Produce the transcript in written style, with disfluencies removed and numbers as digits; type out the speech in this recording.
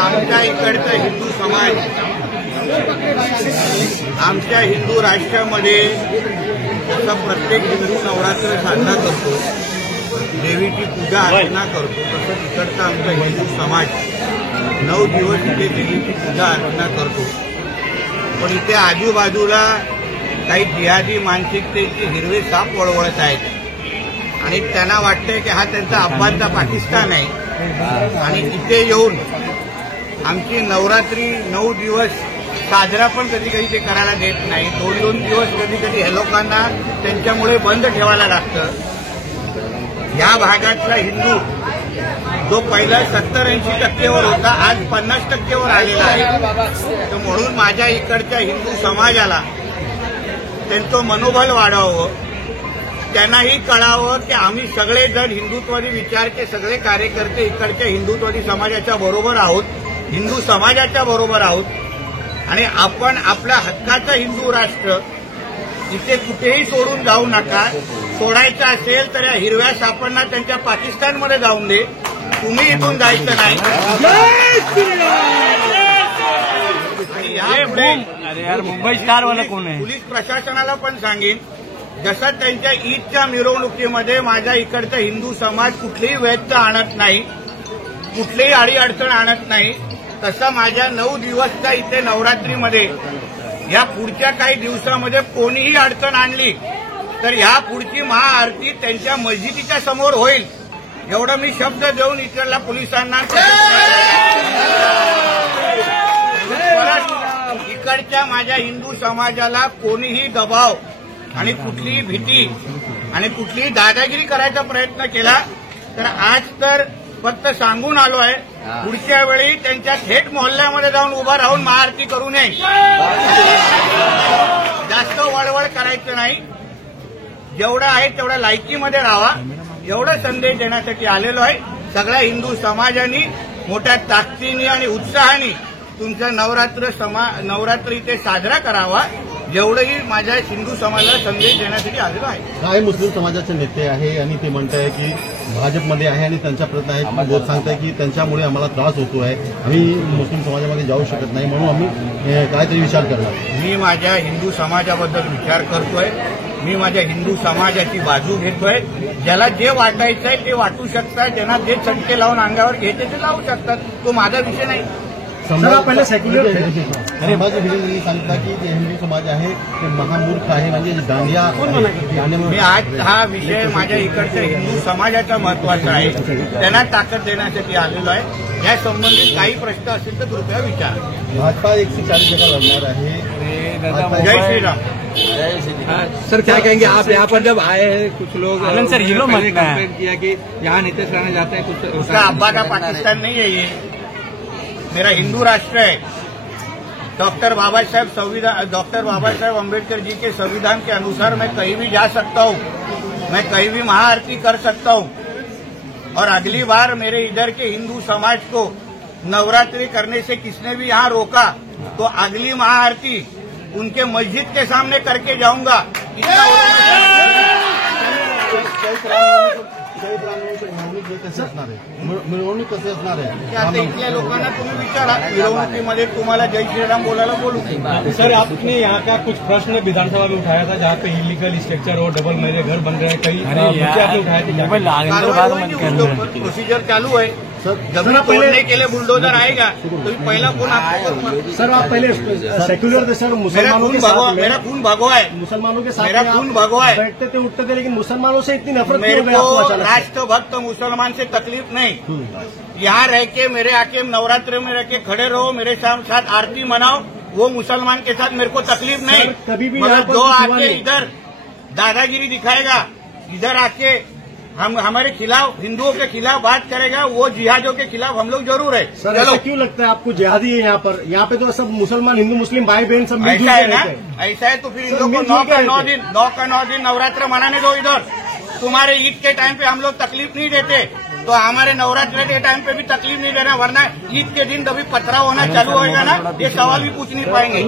आमच्या इकडचा हिंदू समाज आमच्या हिंदू राष्ट्रामध्ये जसं प्रत्येक हिंदू नवरात्र साजरा करतो, देवीची पूजा अर्चना करतो, तसंच इकडचा आमचा हिंदू समाज 9 दिवस इथे देवीची पूजा अर्चना करतो. पण इथे आजूबाजूला काही जिहादी मानसिकतेचे हिरवे साप वळवळत आहेत आणि त्यांना वाटतंय की हा त्यांचा अफगाणचा पाकिस्तान आहे आणि इथे येऊन आमची नवरात्री 9 दिवस साजरा पण कधी कधी ते करायला देत नाही. 2-2 दिवस कधी कधी हे लोकांना त्यांच्यामुळे बंद ठेवायला लागतं. या भागातला हिंदू जो पहिला 70-80% होता, आज 50% आलेला आहे. तर म्हणून माझ्या इकडच्या हिंदू समाजाला त्यांचं मनोबल वाढावं, त्यांनाही कळावं की आम्ही सगळेजण हिंदुत्वादी विचारचे सगळे कार्यकर्ते इकडच्या हिंदुत्वादी समाजाच्या बरोबर आहोत, हिंदू समाजाच्या बरोबर आहोत आणि आपण आपल्या हक्काचं हिंदू राष्ट्र इथे कुठेही सोडून जाऊ नका. सोडायचं असेल तर या हिरव्या सापांना त्यांच्या पाकिस्तानमध्ये जाऊन दे, तुम्ही इथून जायचं नाही. आणि यापुढे मुंबई स्टारवाला कोण आहे? पोलीस प्रशासनाला पण सांगेन, जसं त्यांच्या ईदच्या मिरवणुकीमध्ये माझ्या इकडचा हिंदू समाज कुठलीही व्यत्यय आणत नाही, कुठलीही अडीअडचण आणत नाही, तसं माझ्या 9 दिवसच्या इथे नवरात्रीमध्ये या पुढच्या काही दिवसामध्ये कोणीही अडचण आणली तर ह्या पुढची महाआरती त्यांच्या मस्जिदीच्या समोर होईल, एवढं मी शब्द देऊन इकडल्या पोलिसांना इकडच्या माझ्या हिंदू समाजाला कोणीही दबाव आणि कुठलीही भीती आणि कुठलीही दादागिरी करायचा प्रयत्न केला तर आज तर फक्त सांगून आलो आहे, पुढच्या वेळी त्यांच्या थेट मोहल्ल्यामध्ये जाऊन उभा राहून महाआरती करू नये. जास्त वळवळ करायचं नाही, जेवढं आहे तेवढ्या लायकीमध्ये राहावा, एवढा संदेश देण्यासाठी आलेलो आहे. सगळ्या हिंदू समाजाने मोठ्या ताकदीने आणि उत्साहाने तुमचा नवरात्र इथे साजरा करावा, जेवढंही माझ्या हिंदू समाजाला संदेश देण्यासाठी आलेलो आहे. काय मुस्लिम समाजाचे नेते आहे आणि ते म्हणताय की भाजपमध्ये आहे आणि त्यांचा प्रयत्न आहे, सांगताय की त्यांच्यामुळे आम्हाला त्रास होतो आहे, आम्ही मुस्लिम समाजामध्ये जाऊ शकत नाही, म्हणून आम्ही काहीतरी विचार करणार. मी माझ्या हिंदू समाजाबद्दल विचार करतोय, मी माझ्या हिंदू समाजाची बाजू घेतोय. ज्याला जे वाटायचं आहे ते वाटू शकतात, ज्यांना जे चटके लावून अंगावर घ्यायचे ते लावू शकतात, तो माझा विषय नाही. पहिले सेक्युलर संभाजी सांगता की जे हिंदू समाज आहे ते महामूर्ख आहे, म्हणजे दांडिया. मी आज हा विषय माझ्या इकडच्या हिंदू समाजाचा महत्वाचा आहे, त्यांना ताकद देण्यासाठी आलेलो आहे. या संबंधित काही प्रश्न असतील तर कृपया विचारा. भाजपा 140 जगह लढणार आहे. जय श्रीराम. सर क्या कहेंगे आप यहाँ पर जब आए हैं, कुछ लोग सर हिलो कंपेयर किया कि यहाँ नीतीश रहना चाहते हैं, कुछ उसका अब्बा का पाकिस्तान नहीं है, ये मेरा हिंदू राष्ट्र है. डॉक्टर बाबा साहेब अम्बेडकर जी के संविधान के अनुसार मैं कहीं भी जा सकता हूँ, मैं कहीं भी महाआरती कर सकता हूँ. और अगली बार मेरे इधर के हिंदू समाज को नवरात्रि करने से किसने भी यहाँ रोका तो अगली महाआरती उनके मस्जिद के सामने करके जाऊंगा. मिरवणूक कसे असणार आहे आता इथल्या लोकांना तुम्ही विचारा, मिरवणुकीमध्ये तुम्हाला जय श्रीराम बोलायला बोलू. सर आपने यहाँ का कुछ प्रश्न विधानसभा में उठाया था जहाँ पे इलीगल स्ट्रक्चर और डबल महले घर बन रहे हैं, कई मुद्दे आपने उठाए थे. प्रोसीजर चालू है, जब तोड़ने के लिए बुलडोजर आएगा तो पहला खून आपको करूंगा. सर आप पहले सेक्युलर थे सर, मुसलमानों के साथ मेरा खून भगवा है, मुसलमानों के साथ मेरा खून भगवा है, बैठते थे उठते थे, लेकिन मुसलमानों से इतनी नफरत मेरे को राष्ट्रभक्त मुसलमान से तकलीफ नहीं. यहाँ रह के मेरे आके नवरात्र में रह के खड़े रहो, मेरे साथ आरती मनाओ, वो मुसलमान के साथ मेरे को तकलीफ नहीं. कभी भी मगर जो आके इधर दादागिरी दिखाएगा, इधर आके हम हमारे खिलाफ, हिंदुओं के खिलाफ बात करेगा, वो जिहादियों के खिलाफ हम लोग जरूर है. सर ऐसा क्यों लगता है आपको जिहादी है यहाँ पर? यहाँ पे तो सब मुसलमान हिंदू मुस्लिम भाई बहन सब मिलजुल ऐसा है ना, ऐसा है तो फिर इन लोगों को 9 दिन नवरात्र मनाने दो. इधर तुम्हारे ईद के टाइम पे हम लोग तकलीफ नहीं देते, तो हमारे नवरात्र के टाइम पे भी तकलीफ नहीं देना, वरना ईद के दिन कभी पथराव होना चालू होगा ना, ये सवाल भी पूछ नहीं पाएंगे.